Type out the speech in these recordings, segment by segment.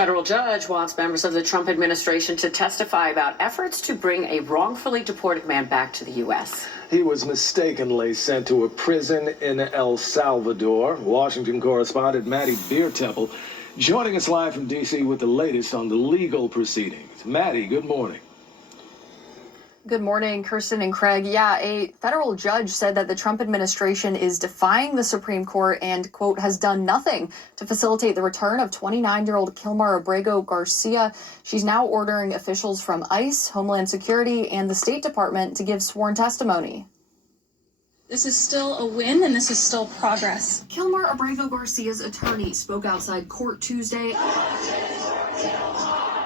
Federal judge wants members of the Trump administration to testify about efforts to bring a wrongfully deported man back to the U.S. He was mistakenly sent to a prison in El Salvador. Washington correspondent Maddie Beirtempfel joining us live from D.C. with the latest on the legal proceedings. Maddie, good morning. Good morning, Kirsten and Craig. Yeah, a federal judge said that the Trump administration is defying the Supreme Court and, quote, has done nothing to facilitate the return of 29-year-old Kilmar Abrego Garcia. She's now ordering officials from ICE, Homeland Security, and the State Department to give sworn testimony. This is still a win, and this is still progress. Kilmar Abrego Garcia's attorney spoke outside court Tuesday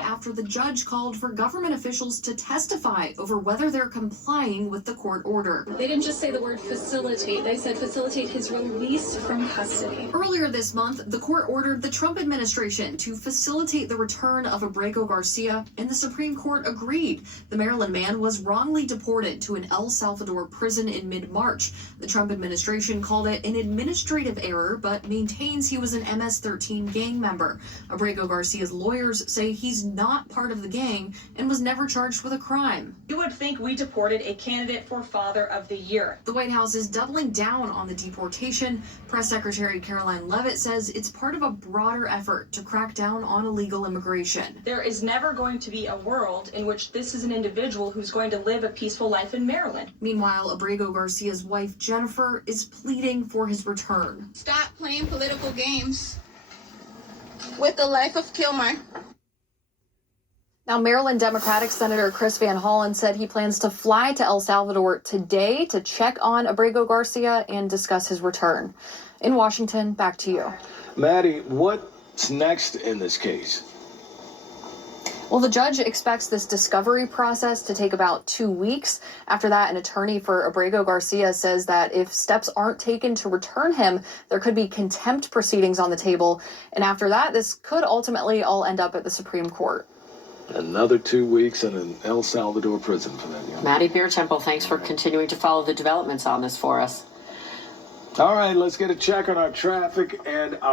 after the judge called for government officials to testify over whether they're complying with the court order. They didn't just say the word facilitate, they said facilitate his release from custody. Earlier this month, the court ordered the Trump administration to facilitate the return of Abrego Garcia, and the Supreme Court agreed. The Maryland man was wrongly deported to an El Salvador prison in mid-March. The Trump administration called it an administrative error, but maintains he was an MS-13 gang member. Abrego Garcia's lawyers say he's not part of the gang and was never charged with a crime. You would think we deported a candidate for Father of the Year. The White House is doubling down on the deportation. Press Secretary Caroline Leavitt says it's part of a broader effort to crack down on illegal immigration. There is never going to be a world in which this is an individual who's going to live a peaceful life in Maryland. Meanwhile, Abrego Garcia's wife, Jennifer, is pleading for his return. Stop playing political games with the life of Kilmar. Now, Maryland Democratic Senator Chris Van Hollen said he plans to fly to El Salvador today to check on Abrego Garcia and discuss his return. In Washington, back to you. Maddie, what's next in this case? Well, the judge expects this discovery process to take about 2 weeks. After that, an attorney for Abrego Garcia says that if steps aren't taken to return him, there could be contempt proceedings on the table. And after that, this could ultimately all end up at the Supreme Court. Another 2 weeks in an El Salvador prison for that young man. Maddie Beirtempfel, thanks for continuing to follow the developments on this for us. All right, let's get a check on our traffic and our